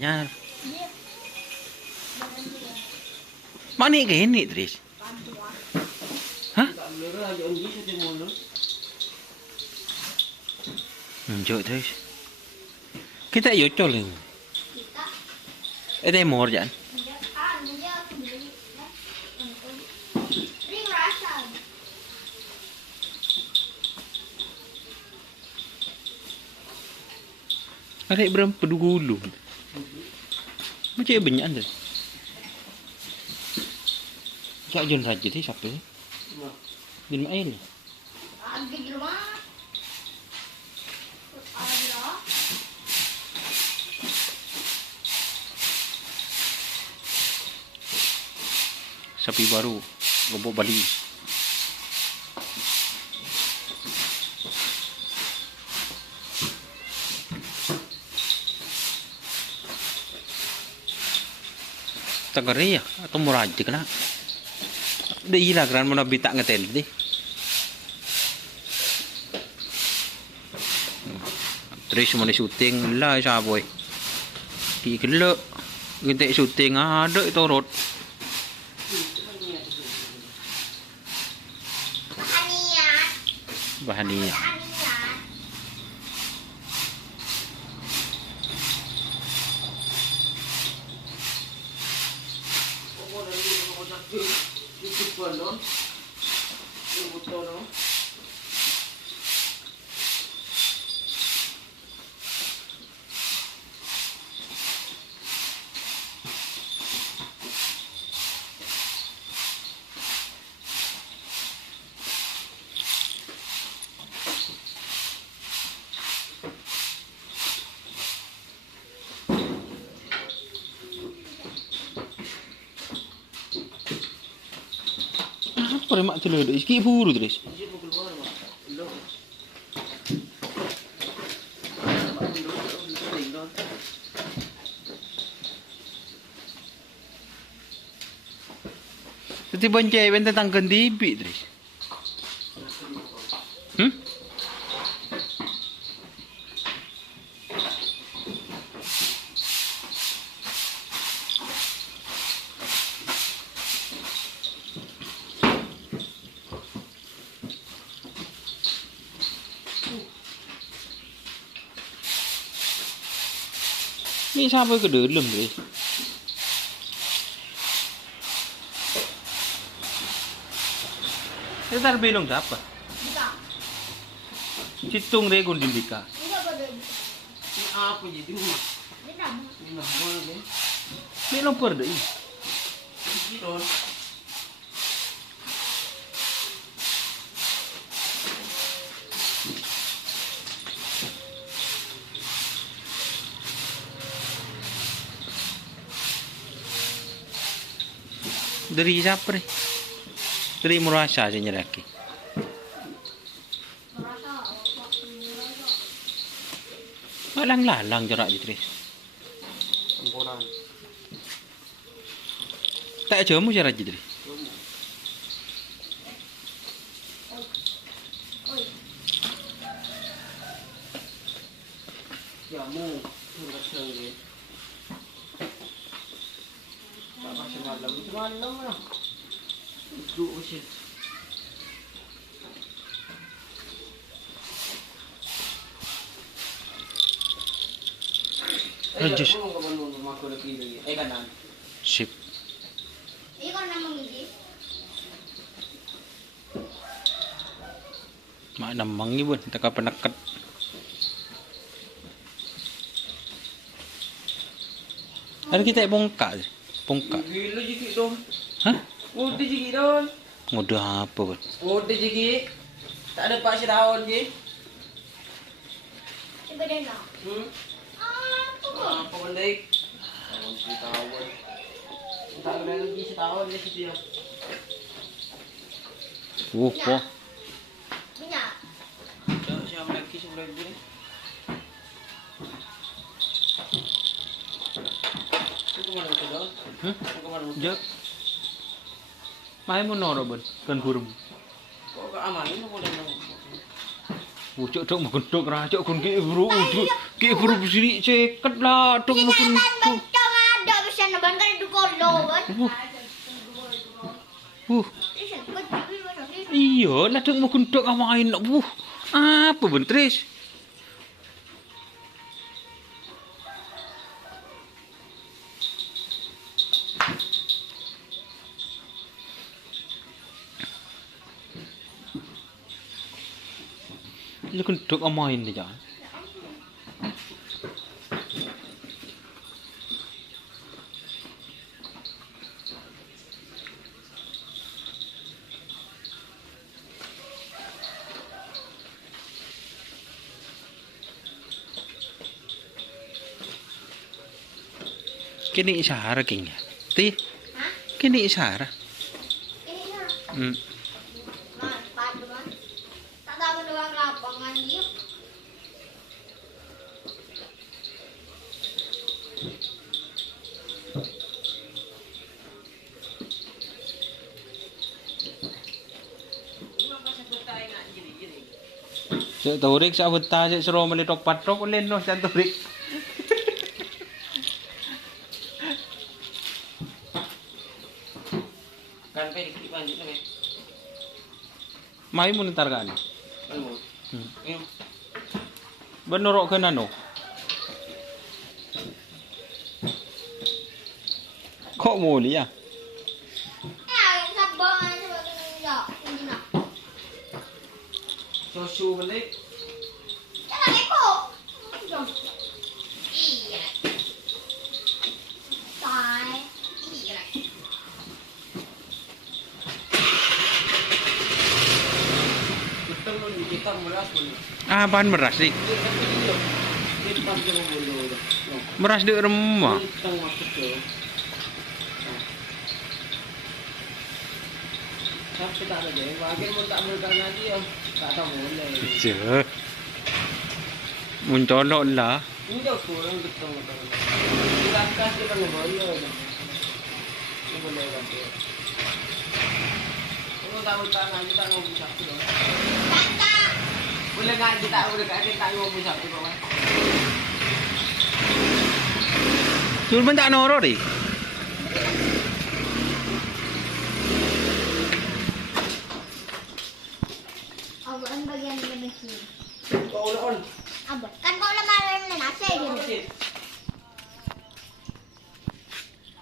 Nyar. Mana gini, Tris? Hah? Jauh Tris. Kita yuk colin. Ada mor jangan. Ada berapa dulu? Macam banyak anda. Cak jen raja tu siapa? Jen main. Sapi baru, gobok Bali. Tagari ya atau murah aja kena. Dia hilang kan mana bitak ngeten tadi. Terus mana syuting lah siapa boy. Ki kelak kita syuting ada itu rot. Bahania. Apa mak telur dah sikit buru terus. Tadi bonceng bentang tangkan dibi terus. Ni sampai ke dalam guys. Kita belum siapa? Citung deh gundin dika. Ini apa jadi rumah? Ini mana deh? Ini lompor deh. Ini dari siapa nih? Dari merasa aja nyeraki. Lalang jarak je Tris. Tak jamu jarak je Tris. Jamu, rasa ni. Malam lah. Duduk macam. Rajis. Sip. Mak namang ni pun tak apa nakat. Ada kita bongkak je. Bongkak. Gila jigit dong. Hah? Udah jigit dong. Mudah apa pun. Udah jigit. Tak ada pak setahun je. Coba dah nak. Apa benda? Tahun setahun. Tak ada lagi setahun dia situ ya. Wah. Minyak. Tak siapa lagi sebelah ni. Kemana tu dah? Kemana tu? Jep. Mai mo noro ben kan kurum. Kau ke aman ni boleh nak. Cok makan tok ra cok kun ki buru Kayak buru sini ceket lah, dong mungkin. Bencong ada bisa naban kan itu kolon. Iya, lah dong mungkin dok main nak apa bentris? Lu kan dok main dia jangan. Kini isyarat kingnya. Ti. Kini isyarat. Tak tahu doang lapangan dia. Cek turik sa beta cek suruh melitok patrok ulen no cek turik. Kan pe dikit lanjut lagi. Mai mun ntar kan. Ayo. Benorok ke nano. Kok muli ya? Sabang enggak. Ini nak. Susu balik. Jangan ikut. Iya. Tai. Iya. Kita mau kita beras boleh. Ah, bahan beras sih. Kita jangan boleh. Beras di rumah. Kita masuk ke. Tapi tak ada deh. Bagian mau tak boleh lagi ya. Tak tahu boleh. Je. Mun colok lah. Ini dah kurang kita makan. Kita kasih kan boleh. Ini boleh kan. Kalau tak boleh tangan kita mau bisa tu. Boleh kan kita boleh kan kita mau bisa tu kawan. Cuma tak noro deh. Awan bagian ini. Kau on. Abot. Kan kau lemah lemah nasi gitu.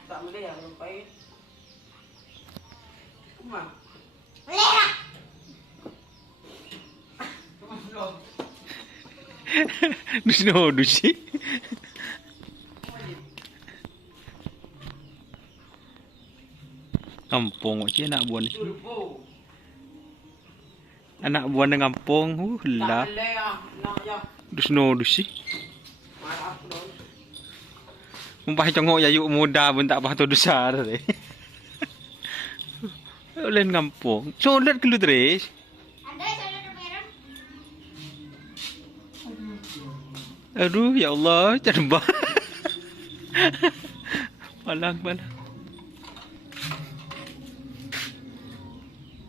Tak boleh yang sampai. Kumah. Lera. Dusno dusi. Kampung cik anak buah ni. Turbo. Anak buah ni kampung. Lah. Tak boleh ya. Nak ya. Dusno dusi. Maaf dong. Mumpah congok ya yuk muda pun tak patut besar deh. Ulen kampung. Solat kelu terus. Ada solat merah. Aduh ya Allah, cerbah. Palang.